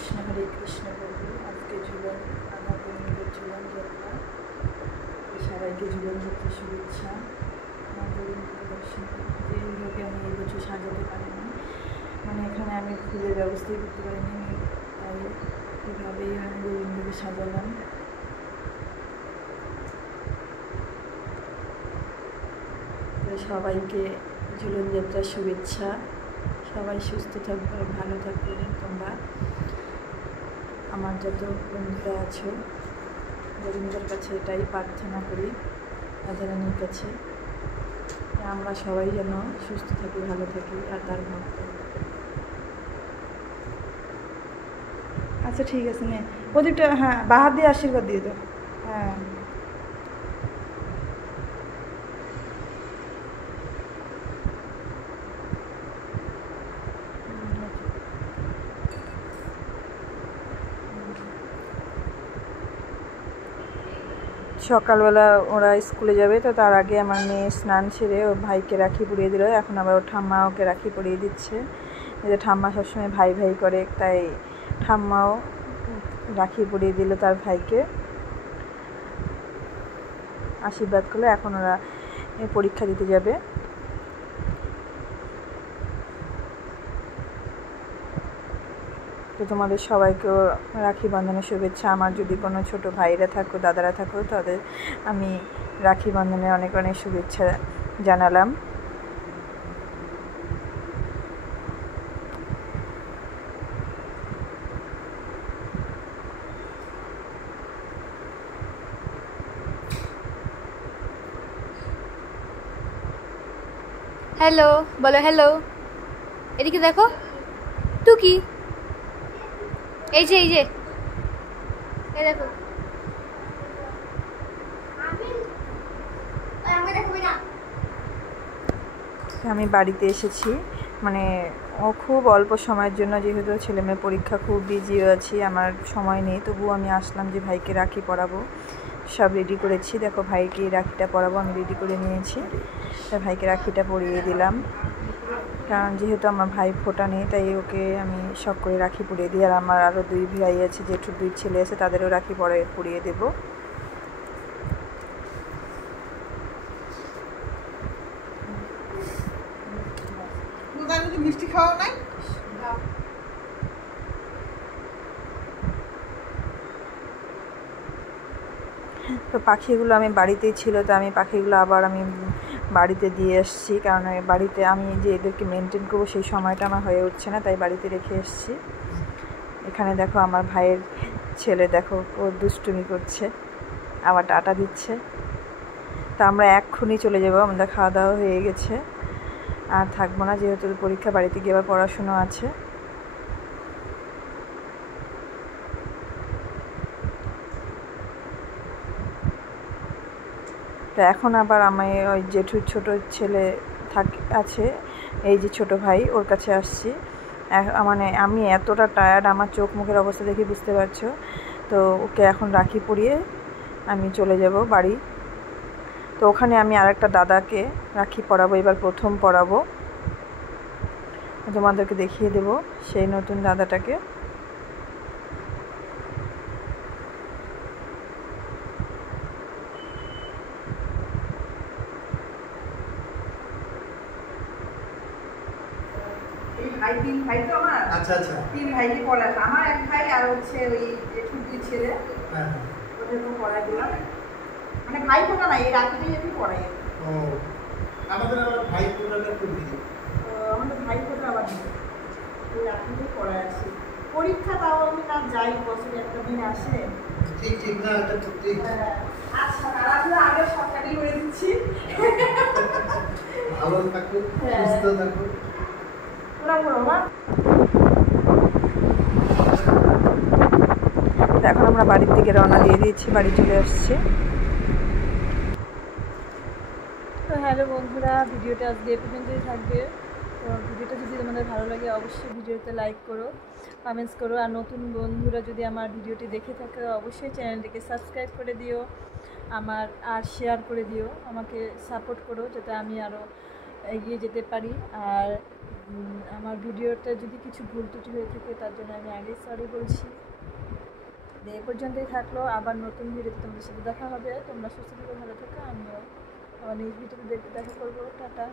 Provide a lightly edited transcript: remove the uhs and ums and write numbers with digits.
কৃষ্ণ, হরে কৃষ্ণ বলবো। আজকে ঝুলন রাধা গোবিন্দের ঝুলন যাত্রা, সবাইকে ঝুলন যাত্রা শুভেচ্ছা। মা গোবিন্দকে দর্শন করতে এইভাবে আমি এই বছর সাজাতে পারিনি, মানে এখানে আমি ফুলের ব্যবস্থাই করতে পারিনি, তাই এইভাবেই আমি গোবিন্দকে সাজালাম। সবাইকে ঝুলন যাত্রার শুভেচ্ছা। সবাই সুস্থ থাকবে, ভালো থাকবে তোমরা, আমার যত বন্ধুরা আছো। গোবিন্দের কাছে এটাই প্রার্থনা করি, রাধারানীর কাছে, আমরা সবাই যেন সুস্থ থাকি, ভালো থাকি আর তার ভক্ত। আচ্ছা ঠিক আছে, নে প্রদীপটা, হ্যাঁ বাহার দিয়ে আশীর্বাদ দিয়ে দাও। হ্যাঁ সকালবেলা ওরা স্কুলে যাবে, তো তার আগে আমার মেয়ে স্নান সেরে ওর ভাইকে রাখি পরিয়ে দিল। এখন আবার ওর ঠাম্মা ওকে রাখি পরিয়ে দিচ্ছে। যে ঠাম্মা সবসময় ভাই ভাই করে, তাই ঠাম্মাও রাখি পরিয়ে দিল তার ভাইকে, আশীর্বাদ করলো। এখন ওরা পরীক্ষা দিতে যাবে। তো তোমাদের সবাইকেও রাখি বন্ধনের শুভেচ্ছা। আমার যদি কোনো ছোট ভাইরা থাকো, দাদারা থাকো, তাদের আমি রাখি বন্ধনের অনেক অনেক শুভেচ্ছা জানালাম। হ্যালো বলো, হ্যালো, এদিকে দেখো টুকি, এই যে এই দেখো। আমি বাড়িতে এসেছি, মানে ও খুব অল্প সময়ের জন্য, যেহেতু ছেলেমেয়ের পরীক্ষা, খুব বিজি আছি, আমার সময় নেই, তবুও আমি আসলাম যে ভাইকে রাখি পরাবো। সব রেডি করেছি, দেখো ভাইকে রাখিটা পরাবো আমি রেডি করে নিয়েছি। ভাইকে রাখিটা পরিয়ে দিলাম, কারণ যেহেতু আমার ভাই ফোঁটা নেই, তাই ওকে আমি শখ করে রাখি পরিয়ে দিই। আর আমার আরও 2 ভাই আছে, জেঠুর 2 ছেলে আছে, তাদেরও রাখি পরিয়ে দেবো। মিষ্টি খাওয়া নাই, তো পাখিগুলো আমি বাড়িতেই ছিল, তো আমি পাখিগুলো আবার আমি বাড়িতে দিয়ে এসেছি, কারণ বাড়িতে আমি যে এদেরকে মেনটেন করবো সেই সময়টা আমার হয়ে উঠছে না, তাই বাড়িতে রেখে এসেছি। এখানে দেখো আমার ভাইয়ের ছেলে, দেখো ও দুষ্টুমি করছে, আবার টাটা দিচ্ছে। তা আমরা এক্ষুনি চলে যাবো, আমাদের খাওয়া দাওয়া হয়ে গেছে, আর থাকবো না, যেহেতু পরীক্ষা, বাড়িতে গিয়ে আবার পড়াশুনো আছে। তো এখন আবার আমি ওই জেঠুর ছোট ছেলে আছে, এই যে ছোট ভাই, ওর কাছে আসছি। মানে আমি এতটা টায়ার্ড, আমার চোখ মুখের অবস্থা দেখে বুঝতে পারছো। তো ওকে এখন রাখি পরিয়ে আমি চলে যাব বাড়ি। তো ওখানে আমি আরেকটা দাদাকে রাখি পরাবো, এবার প্রথম পরাবো, তোমাদেরকে দেখিয়ে দেব সেই নতুন দাদাটাকে। ভাই 3 ভাই তো আমার, আচ্ছা আচ্ছা 3 ভাইকে পড়াস, আমার এক ভাই আর হচ্ছে ওই জেঠুর 2 ছেলে, হ্যাঁ ওদেরকে পড়াই দিলাম, মানে ভাই ফোটা না, এই রাখিটাই আমি পড়াই। ও আমাদের আবার ভাই ফোটাটা খুব দিই, আমাদের ভাই ফোটা আবার নেই, এই রাখিটাই পড়াই আসি। পরীক্ষা তাও আমি না যাই, বছরে একটা দিন আসে। ঠিক ঠিক, না এটা ঠিক। আচ্ছা তাহলে আগে সবটাই করে দিচ্ছি। ভালো থাকো, সুস্থ থাকো। এখন আমরা বাড়ির দিকে রওনা দিয়ে দিয়েছি, বাড়ি চলে আসছি। তো হ্যালো বন্ধুরা, ভিডিওটা আজকে এ পর্যন্তই থাকবে। তো ভিডিওটা যদি তোমাদের ভালো লাগে, অবশ্যই ভিডিওতে লাইক করো, কমেন্টস করো, আর নতুন বন্ধুরা যদি আমার ভিডিওটি দেখে থাকে, অবশ্যই চ্যানেলটিকে সাবস্ক্রাইব করে দিও আমার, আর শেয়ার করে দিও, আমাকে সাপোর্ট করো যাতে আমি আরও এগিয়ে যেতে পারি। আর আমার ভিডিওতে যদি কিছু ভুল ত্রুটি হয়ে থাকে তার জন্য আমি আগেই সরি বলছি। এ পর্যন্তই থাকলো, আবার নতুন ভিডিওতে তোমাদের সাথে দেখা হবে। তোমরা সুস্থ থেকে ভালো থাকো, আমিও আমার নেক্সট ভিডিওতে দেখা করবো। টাটা।